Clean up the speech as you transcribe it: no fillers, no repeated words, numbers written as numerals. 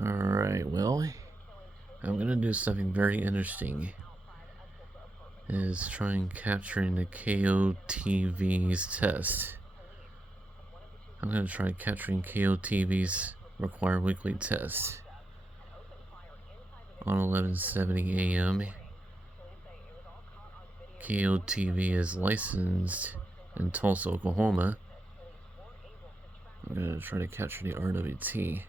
Alright, well, I'm gonna do something very interesting. Is trying capturing the KOTV's test. I'm gonna try capturing KOTV's required weekly test on 11:70 a.m. KOTV is licensed in Tulsa, Oklahoma. I'm gonna try to capture the RWT.